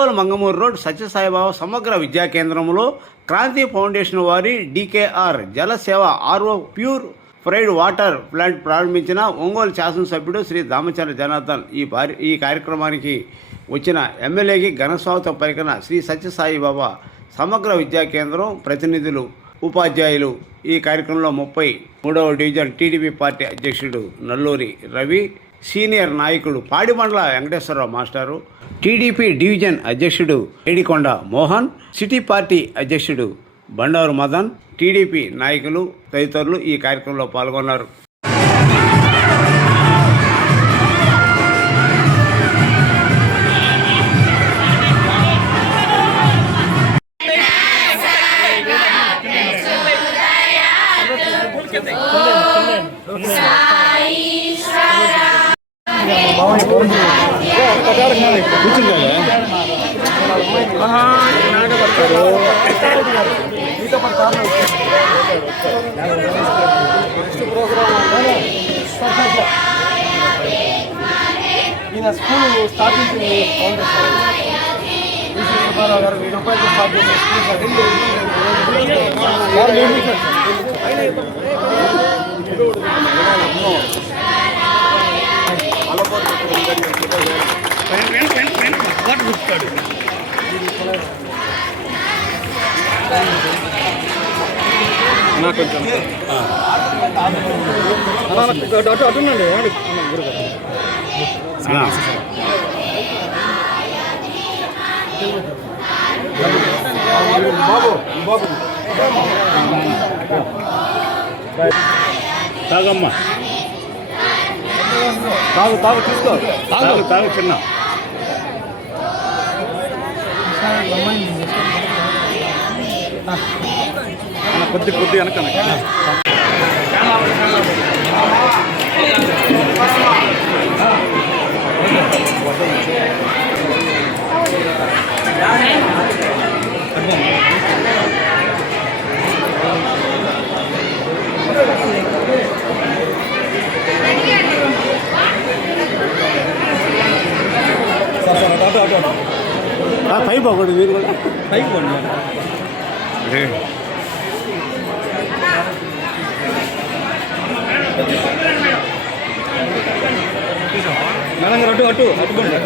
Ongole Mangamuru road Sathya Sai Baba సమగ్ర విద్యా కేంద్రంలో క్రాంతి ఫౌండేషన్ వారి DKR Jalaseva RO purified water plant ప్రారంభించిన ఒంగోలు శాసనసభ్యుడు శ్రీ దామచంద్ర జనార్దన్ ఈ భారీ ఈ కార్యక్రమానికి వచ్చిన ఎమ్మెల్యేకి ఘనస్వాగతం పలికిన శ్రీ సత్యసాయిబాబా సమగ్ర విద్యా కేంద్రం ప్రతినిధులు ఉపాధ్యాయులు ఈ కార్యక్రమంలో ముప్పై మూడవ డివిజన్ టీడీపీ పార్టీ అధ్యక్షుడు నల్లూరి రవి సీనియర్ నాయకుడు పాడిమండల వెంకటేశ్వరరావు మాస్టారు టీడీపీ డివిజన్ అధ్యక్షుడు ఏడికొండ మోహన్ సిటీ పార్టీ అధ్యక్షుడు బండారు మదన్ టీడీపీ నాయకులు తదితరులు ఈ కార్యక్రమంలో పాల్గొన్నారు. ఈయన స్కూల్ స్థాపించింది ఫౌండర్ సార్. ఈ సుబ్బారావు గారు వెయ్యి రూపాయలతో స్టార్ట్ చేసిన స్కూల్ సార్. సార్, అటు అటుండండి బాబు బాబు తాగమ్మా. తాగు తాగు తీసుకో తాగు తాగు చిన్న కొద్ది కొద్ది వెనక సార్ సార్ అటు అటు అటు పై పోకూడదు మీరు కూడా పైకి పోండి మేడం గారు అటు అటు అటు పోండి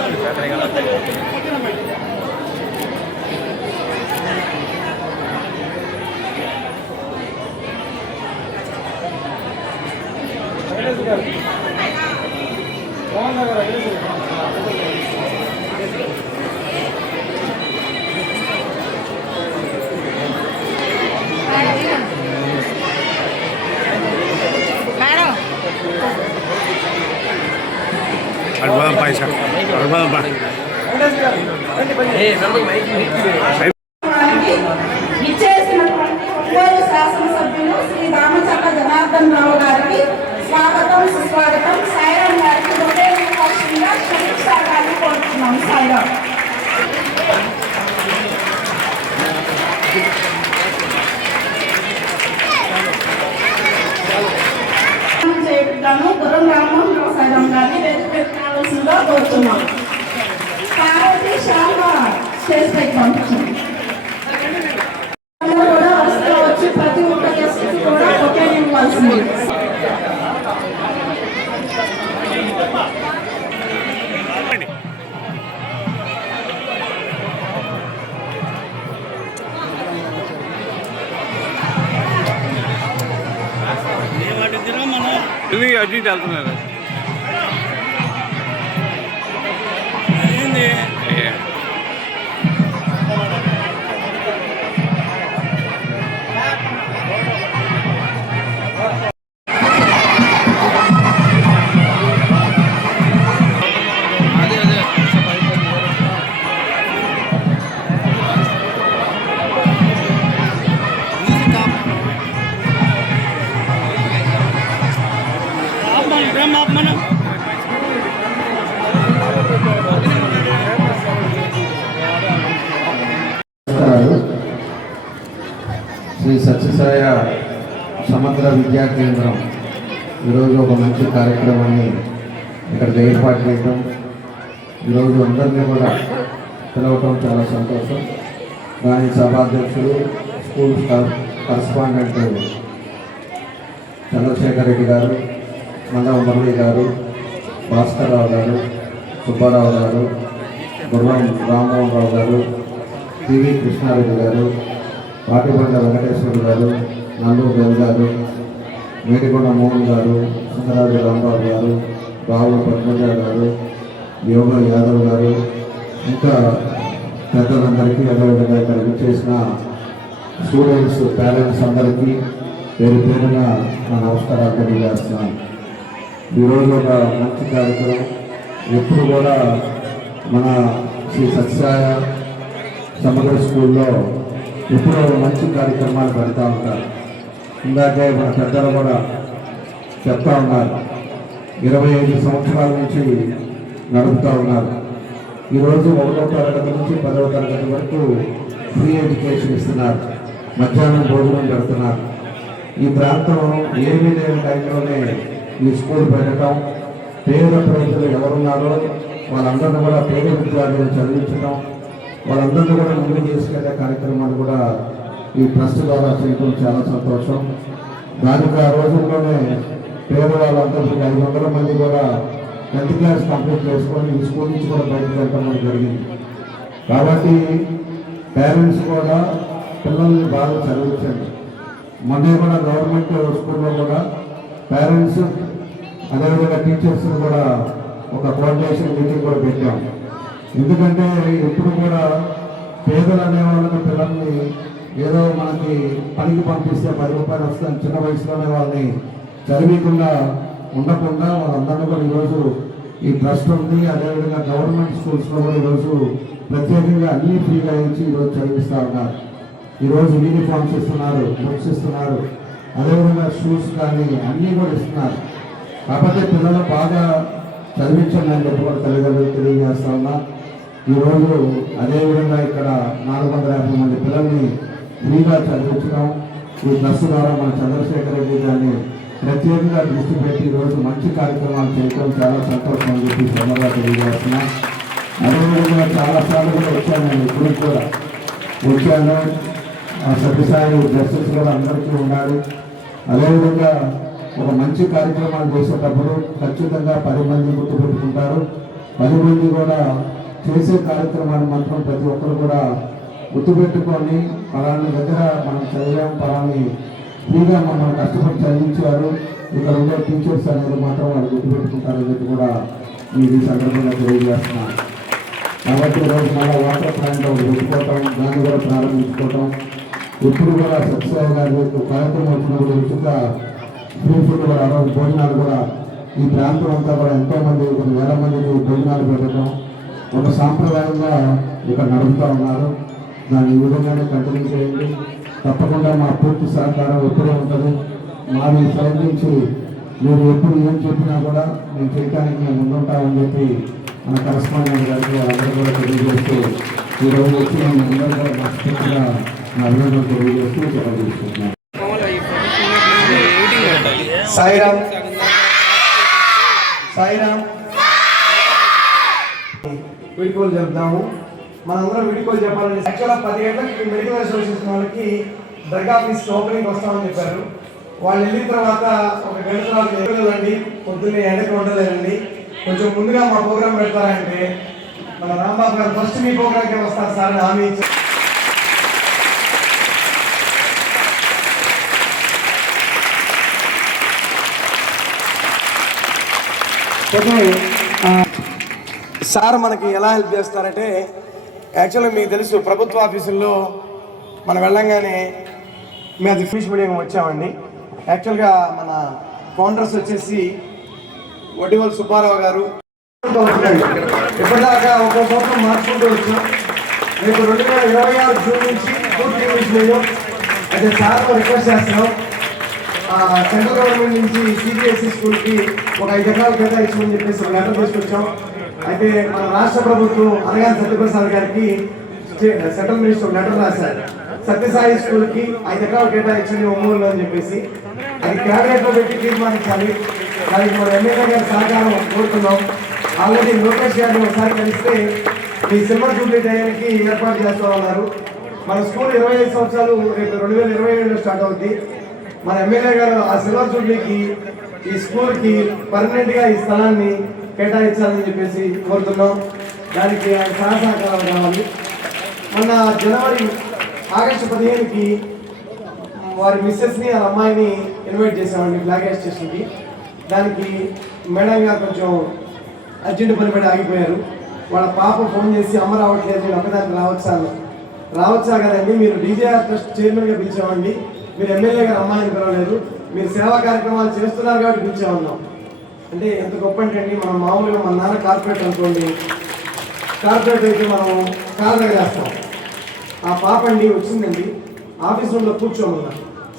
అడుగుదాం పైస అడుగుదాం పా ఇచ్చేసినటువంటి ఒంగోలు శాసనసభ్యులు శ్రీ రామచంద్ర జనార్దన్ రావు గారికి స్వాగతం సుస్వాగతం సాయిరాం గారికి ఒకే అవకాశంగా షరీఫ్ సార్ గారిని కోరుతున్నాం సాయిరాం చేయడానికి గురం రామ్మోహన్ రావు సార్ గారిని వేదిక పెట్టాల్సిందిగా కోరుతున్నాం. పార్వతి శ్యామ స్టేజ్ పైకి పంపించండి. ఇది అడ్డీ వెళ్తున్నారు ఏ. వ్యవసాయ సమగ్ర విద్యా కేంద్రం. ఈరోజు ఒక మంచి కార్యక్రమాన్ని ఇక్కడ ఏర్పాటు చేయటం. ఈరోజు అందరినీ కూడా పిలవటం చాలా సంతోషం. దాని సభాధ్యక్షుడు స్కూల్ కరస్పాండెంట్ చంద్రశేఖర్ రెడ్డి గారు మండవ మురళి గారు భాస్కర్రావు గారు సుబ్బారావు గారు గుర్రం రామ్మోహన్ రావు గారు పివి కృష్ణారెడ్డి గారు పాటిబండ వెంకటేశ్వర గారు నల్లూరు రవి గారు మేడికొండ మోహన్ గారు సుందరాజు రాంబాబు గారు బాబు పద్మజ గారు యోగ యాదవ్ గారు ఇంకా పెద్దలందరికీ అదేవిధంగా ఇక్కడ చేసిన స్టూడెంట్స్ పేరెంట్స్ అందరికీ పేరు పేరున నా నమస్కారాలు తెలియజేస్తున్నాను. ఈరోజు ఒక మంచి కార్యక్రమం. ఎప్పుడు కూడా మన శ్రీ సత్యాయ సమగ్ర స్కూల్లో ఎప్పుడో మంచి కార్యక్రమాలు పెడతా ఉంటారు. ఇందాకే మన పెద్దలు కూడా చెప్తా ఉన్నారు. ఇరవై ఐదు సంవత్సరాల నుంచి నడుపుతూ ఉన్నారు. ఈరోజు ఒకటో తరగతి నుంచి పదవ తరగతి వరకు ఫ్రీ ఎడ్యుకేషన్ ఇస్తున్నారు. మధ్యాహ్నం భోజనం పెడుతున్నారు. ఈ ప్రాంతం ఏమీ లేని టైంలోనే ఈ స్కూల్ పెట్టడం పేద ప్రజలు ఎవరున్నారో వాళ్ళందరినీ కూడా పేద విద్యార్థులు చదివించడం వాళ్ళందరినీ కూడా ముందుకు తీసుకెళ్ళే కార్యక్రమాలు కూడా ఈ ట్రస్ట్ ద్వారా చేయడం చాలా సంతోషం. దానికి ఆ రోజుల్లోనే పేదవాళ్ళందరికీ ఐదు వందల మంది కూడా టెన్త్ క్లాస్ కంప్లీట్ చేసుకొని ఈ స్కూల్ నుంచి కూడా బయటకు వెళ్ళడం జరిగింది. కాబట్టి పేరెంట్స్ కూడా పిల్లల్ని బాగా చదివించండి. మొన్న కూడా గవర్నమెంట్ స్కూల్లో కూడా పేరెంట్స్ అదేవిధంగా టీచర్స్ కూడా ఒక కోఆర్డినేషన్ మీటింగ్ కూడా పెట్టాం. ఎందుకంటే ఎప్పుడు కూడా పేదలు అనేవాళ్ళని పిల్లల్ని ఏదో మనకి పనికి పంపిస్తే పది రూపాయలు వస్తాయని చిన్న వయసులోనే వాళ్ళని చదివకుండా ఉండకుండా వాళ్ళందరినీ కూడా ఈరోజు ఈ ట్రస్ట్ ఉంది. అదేవిధంగా గవర్నమెంట్ స్కూల్స్లో కూడా ఈరోజు ప్రత్యేకంగా అన్ని ఫ్రీగా ఇచ్చి ఈరోజు చదివిస్తూ ఉన్నారు. ఈరోజు యూనిఫామ్స్ ఇస్తున్నారు బుక్స్ ఇస్తున్నారు. అదేవిధంగా షూస్ కానీ అన్నీ కూడా ఇస్తున్నారు. కాకపోతే పిల్లలు బాగా చదివించండి అని చెప్పి కూడా తల్లిదండ్రులు తెలియజేస్తా ఉన్నా ఈరోజు అదేవిధంగా ఇక్కడ నాలుగు వందల యాభై మంది పిల్లల్ని ఫ్రీగా చదివించడం ఈ ట్రస్ట్ ద్వారా మన చంద్రశేఖర్ రెడ్డి గారిని ప్రత్యేకంగా దృష్టి పెట్టి ఈరోజు మంచి కార్యక్రమాలు చేయడం చాలా సంతోషం అని చెప్పి శ్రమగా తెలియజేస్తున్నా. అదేవిధంగా చాలాసార్లు కూడా వచ్చాను నేను ఇప్పుడు కూడా. వచ్చాను. ఆ సత్యసాయి జస్టిస్ కూడా అందరికీ ఉండాలి. అదేవిధంగా ఒక మంచి కార్యక్రమాలు చేసేటప్పుడు ఖచ్చితంగా పది మంది గుర్తుపెట్టుకుంటారు పది మంది కూడా చేసే కార్యక్రమాన్ని మాత్రం ప్రతి ఒక్కరు కూడా గుర్తుపెట్టుకొని పలాని దగ్గర మనం చదివాం పలాని ఫ్రీగా మనం కష్టపడి చదివించారు ఇక్కడ ఉండే టీచర్స్ అనేది మాత్రం వాళ్ళు గుర్తుపెట్టుకుంటారని చెప్పి కూడా మీరు ఈ సందర్భంగా తెలియజేస్తున్నాను కాబట్టి ఈరోజు మళ్ళీ వాటర్ ప్లాంట్ ఒకటి పెట్టుకోవటం దాన్ని కూడా ప్రారంభించుకోవటం ఎప్పుడు కూడా సత్యసాయి గారి యొక్క కార్యక్రమం వచ్చినప్పుడు ఉచితంగా ఫ్రీ ఫుడ్ కూడా భోజనాలు కూడా ఈ ప్రాంతం అంతా కూడా ఎంతో మంది కొన్ని వేల మందికి భోజనాలు పెట్టడం ఒక సాంప్రదాయంగా ఇక్కడ నడుపుతూ ఉన్నారు. దాన్ని ఈ విధంగానే కంటిన్యూ చేయండి. తప్పకుండా మా పూర్తి సహకారం ఎప్పుడూ ఉంటుంది. మాది సైడ్ నుంచి మీరు ఎప్పుడు ఏం చెప్పినా కూడా మేము చేయడానికి మేము ముందుంటామని చెప్పి మన కరస్పాండెంట్ గారికి అందరూ కూడా తెలియజేస్తూ ఈ రోజు వచ్చి మేము అందరూ కూడా మనస్ఫూర్తిగా నా అభినందనలు తెలియజేస్తూ తెలియజేస్తున్నాను సాయిరామ్. సాయిరామ్. వీడుకోలు చెప్దాము మనందరం వీడుకోలు చెప్పాలని యాక్చువల్గా పది గంటలకి మెడికల్ అసోసియేషన్ వాళ్ళకి దర్గా ఆఫీస్ ఓపెనింగ్ వస్తామని చెప్పారు. వాళ్ళు వెళ్ళిన తర్వాత ఒక గంట తర్వాత వెళ్ళండి పొద్దున్నే ఎండకు ఉండలేదండి. కొంచెం ముందుగా మా ప్రోగ్రామ్ పెడతారంటే మన రాంబాబు గారు ఫస్ట్ మీ ప్రోగ్రామ్కి వస్తారు సార్ అని హామీ ఇచ్చారు. సార్ మనకి ఎలా హెల్ప్ చేస్తారంటే యాక్చువల్గా మీకు తెలుసు ప్రభుత్వ ఆఫీసుల్లో మనం వెళ్ళంగానే మేము అది ఇంగ్లీష్ మీడియం వచ్చామండి. యాక్చువల్గా మన ఫౌండర్స్ వచ్చేసి వడ్డివల్ సుబ్బారావు గారు. ఇప్పటిదాకా ఒక్కో సంవత్సరం మార్చుకుంటూ వచ్చాం రేపు రెండు వేల ఇరవై ఆరు జూన్ నుంచి పూర్తి ఇంగ్లీష్ మీడియం. అయితే సార్ రిక్వెస్ట్ చేస్తున్నాం. సెంట్రల్ గవర్నమెంట్ నుంచి సిబిఎస్ఈ స్కూల్కి ఒక ఐదు ఎకరాలు కేటాయించమని చెప్పేసి ఒక లెటర్ తీసుకొచ్చాం. అయితే మన రాష్ట్ర ప్రభుత్వం అనగాని సత్యప్రసాద్ గారికి సెంట్రల్ మినిస్టర్ లెటర్ రాశారు. సత్యసాయి స్కూల్కి ఐదు ఎకరాలు కేటాయించండి ఒంగోలు అని చెప్పేసి. అది క్యాబినెట్లో పెట్టి తీర్మానించాలి. దానికి మన ఎమ్మెల్యే గారి సహకారం కోరుతున్నాం. ఆల్రెడీ లోకేష్ గారిని ఒకసారి కలిస్తే ఈ సినిమా జూబ్లీ టైంకి ఏర్పాటు చేస్తూ ఉన్నారు మన స్కూల్ ఇరవై ఐదు సంవత్సరాలు రేపు రెండు వేల ఇరవై ఏడులో స్టార్ట్ అవుద్ది. మన ఎమ్మెల్యే గారు ఆ సిల్వర్ జూబ్లీకి ఈ స్కూల్కి పర్మనెంట్గా ఈ స్థలాన్ని కేటాయించాలని చెప్పేసి కోరుతున్నాం. దానికి ఆయన సహసహకారం కావాలి. మొన్న జనవరి ఆగస్టు పదిహేనుకి వారి మిస్సెస్ని ఆ అమ్మాయిని ఇన్వైట్ చేసామండి ఫ్లాగ్ స్టేషన్కి. దానికి మేడం గారు కొంచెం అర్జెంట్ పని పడి ఆగిపోయారు. వాళ్ళ పాప ఫోన్ చేసి అమ్మ రావట్లేదు నేను ఒకదానికి రావచ్చా? రావచ్చా కదండి మీరు డీజేఆర్ ట్రస్ట్ చైర్మన్గా పిలిచామండి. మీరు ఎమ్మెల్యే గారు అమ్మాయిని పిలవలేదు. మీరు సేవా కార్యక్రమాలు చేస్తున్నారు కాబట్టి పిలిచామన్నాం. అంటే ఎంత గొప్ప అంటే అండి మనం మామూలుగా మన నాన్న కార్పొరేట్ అనుకోండి కార్పొరేట్ అయితే మనం కార్ చేస్తాం ఆ పాప అండి వచ్చిందండి ఆఫీస్ రూమ్లో కూర్చోమన్నా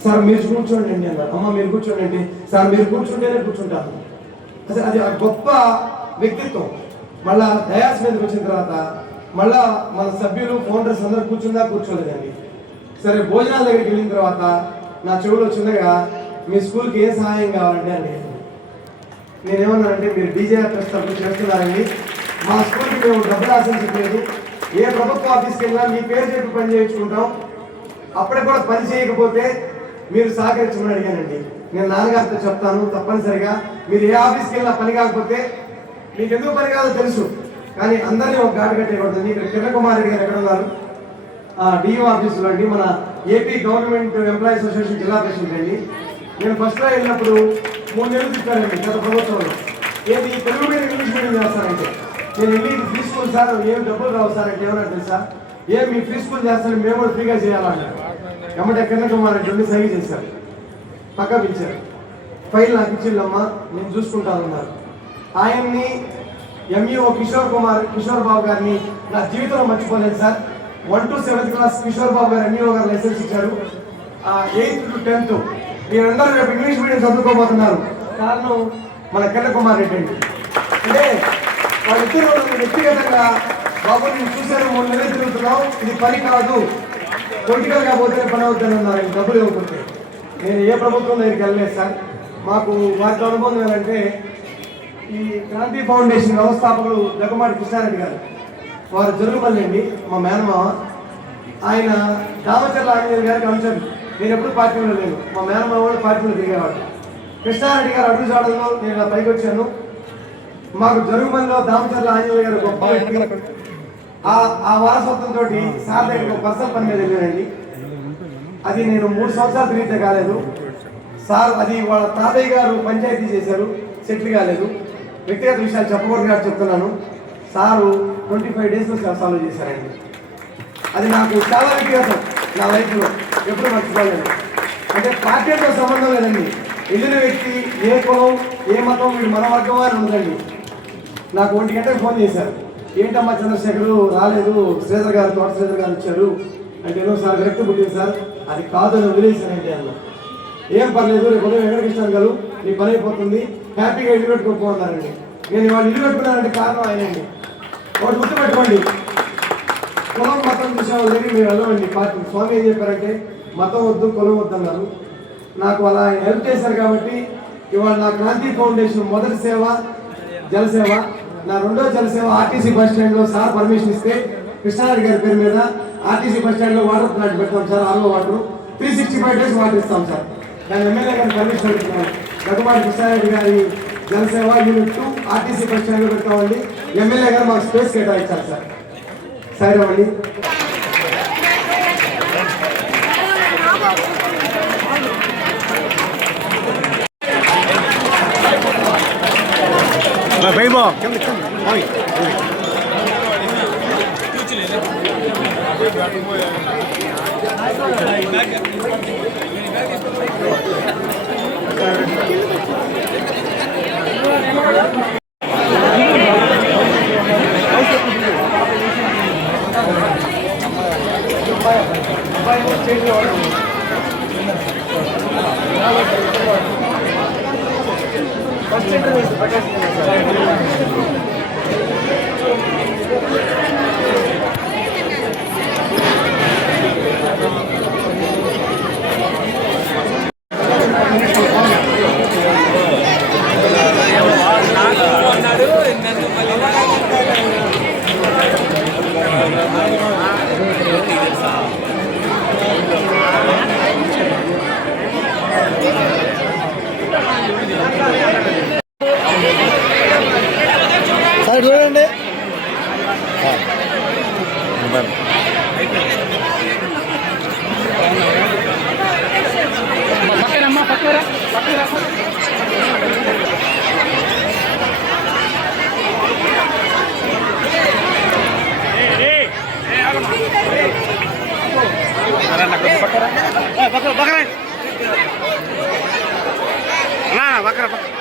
సార్ మీరు కూర్చోండి అండి అన్నారు. అమ్మ మీరు కూర్చోండి సార్ మీరు కూర్చుంటేనే కూర్చుంటారు. అసలు అది ఆ గొప్ప వ్యక్తిత్వం. మళ్ళా డయాస్ మీదకి వచ్చిన తర్వాత మళ్ళా మన సభ్యులు ఫౌండర్స్ అందరూ కూర్చుందా కూర్చోలేదండి. సరే భోజనాల దగ్గరికి వెళ్ళిన తర్వాత నా చెవులో చిన్నగా మీ స్కూల్కి ఏ సహాయం కావాలండి అని నేనేమన్నానంటే మీరు డీజే ట్రస్ట్ తరఫున చేస్తున్నారండి. మా స్కూల్కి మేము డబ్బులు ఆశించట్లేదు. ఏ ప్రభుత్వ ఆఫీస్కి వెళ్ళినా మీ పేరు చెప్పి పని చేయించుకుంటాం. అప్పుడే కూడా పని చేయకపోతే మీరు సహకరించమని అడిగానండి. నేను నాన్నగారితో చెప్తాను తప్పనిసరిగా. మీరు ఏ ఆఫీస్కి వెళ్ళినా పని కాకపోతే మీకు ఎందుకు పని కాదో తెలుసు. కానీ అందరినీ ఒక గాడి కట్టేయకూడదండి. ఇక్కడ కిరణ్ కుమార్ రెడ్డి గారు ఎక్కడ ఉన్నారు? డిఓ ఆఫీసులో అండి. మన ఏపీ గవర్నమెంట్ ఎంప్లాయీస్ అసోసియేషన్ జిల్లా ప్రెసిడెంట్ అండి. నేను ఫస్ట్లో వెళ్ళినప్పుడు మూడు నెలలు తిట్టారండి గత ప్రభుత్వంలో. ఏది తెలుగు మీడియం ఇంగ్లీష్ మీడియం చేస్తారంటే నేను వెళ్ళి ఫ్రీ స్కూల్ సార్ ఏం డబ్బులు రావు సార్ అంటే ఏమన్నా తెలుసా ఏం మీ ఫ్రీ స్కూల్ చేస్తాను మేము కూడా ఫ్రీగా చేయాలన్నారు. ఎమ్మటే కిరణ్ కుమార్ రెడ్డి సైగ చేశారు. పక్క పిలిచారు. ఫైల్ నాకు ఇచ్చిల్లమ్మా నేను చూసుకుంటానన్నారు ఆయన్ని ఎంఈఓ కిషోర్ కుమార్ కిషోర్ బాబు గారిని నా జీవితంలో మర్చిపోలేదు sir. One two seventh class Kishore Babu గారు ఎంఈఓ గారు లైసెన్స్ ఇచ్చారు. ఎయిత్ టు టెన్త్ మీరందరూ రేపు ఇంగ్లీష్ మీడియం చదువుకోబోతున్నారు. కారణం మన కిరణ్ కుమార్ రెడ్డి అండి. అంటే వాళ్ళిద్దరు వ్యక్తిగతంగా బాబు నేను చూశాను మూడు నెలలు తిరుగుతున్నావు ఇది పని కాదు. పొలిటికల్గా పోతే పని అవుతుంది అన్నారు ఆయన డబ్బులు ఇవ్వకపోతే. నేను ఏ ప్రభుత్వం దగ్గరికి వెళ్ళలేదు సార్. మాకు వాటిలో అనుబంధం ఏంటంటే ఈ క్రాంతి ఫౌండేషన్ వ్యవస్థాపకుడు దగ్గమాటి కృష్ణారెడ్డి గారు వారు జరుగుమల్లి అండి మా మేనమామ. ఆయన దామచర్ల ఆంజనేయులు గారికి అనుచరులు నేను ఎప్పుడు పార్టీలో లేను మా మేనమ్మ వాళ్ళు పార్టీలో దిగేవాడు కృష్ణారెడ్డి గారు అడుగు జాడల్లో నేను నా పైకి వచ్చాను. మాకు జరుగుమనిలో దామచర్ల ఆంజనేయ గారు గొప్ప ఆ వారసత్వం వారసత్వంతో సార్ దగ్గర ఒక పర్సనల్ పని మీద వెళ్ళానండి అది నేను మూడు సంవత్సరాలు తిరిగితే కాలేదు. సార్ అది వాళ్ళ తాతయ్య గారు పంచాయతీ చేశారు సెటిల్ కాలేదు. వ్యక్తిగత విషయాలు చెప్పకూడదు కాబట్టి చెప్తున్నాను. సారు ట్వంటీ ఫైవ్ డేస్లో సాల్వ్ చేశారండి. అది నాకు చాలా వ్యక్తిగతం నా లైఫ్లో. ఎప్పుడు మర్చిపోలేదు అంటే పార్టీతో సంబంధం లేదండి. ఎదిన వ్యక్తి ఏ కులం ఏ మతం వీడు మన వర్గం అని ఉండదండి. నాకు ఒంటి గంటకు ఫోన్ చేశారు. ఏంటమ్మా చంద్రశేఖరు? రాలేదు. శ్రీధర్ గారు తోట శ్రీధర్ గారు వచ్చారు. అంటే ఏదో సార్ కరెక్ట్ పుట్టింది సార్. అది కాదు అని వదిలేశానండి అన్న. ఏం పర్లేదు రేపు ఉదయం వెంకటకృష్ణ గారు నీ పని అయిపోతుంది. హ్యాపీగా ఇల్లు పెట్టుకోపోతున్నారండి నేను వాళ్ళు ఇల్లు పెట్టుకున్నానంటే కారణం ఆయనండి. వాడు గుర్తుపెట్టుకోండి. కులం మతం చూసే వాళ్ళని మీరు వెళ్ళవండి. పార్టీ స్వామి ఏం చెప్పారంటే మతం వద్దు కులం వద్దు అన్నారు. నాకు అలా హెల్ప్ చేశారు కాబట్టి ఇవాళ నా క్రాంతి ఫౌండేషన్ మొదటి సేవ జలసేవ నా రెండో జలసేవ ఆర్టీసీ బస్ స్టాండ్లో సార్ పర్మిషన్ ఇస్తే కృష్ణారెడ్డి గారి పేరు మీద ఆర్టీసీ బస్ స్టాండ్లో వాటర్ ప్లాంట్ పెడతాం sir ఆల్వో water. Three sixty five days water ఇస్తాం సార్. దాని ఎమ్మెల్యే గారిని పర్మిషన్ అడుగుతున్నాను దగ్గుబాటి కృష్ణారెడ్డి గారి Jalaseva unit two RTC bus స్టాండ్లో పెడతామండి. ఎమ్మెల్యే గారు మాకు స్పేస్ కేటాయించాలి సార్. సరే అండి. اه كمل كمل طيب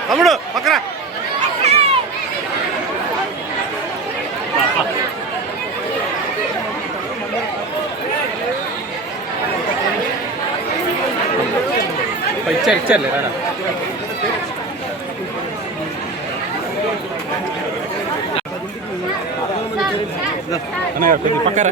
తమ్ముడు పక్కన ఇచ్చారు ఇచ్చారులే రాడా అన్నగారు కొద్దిగా పక్కరా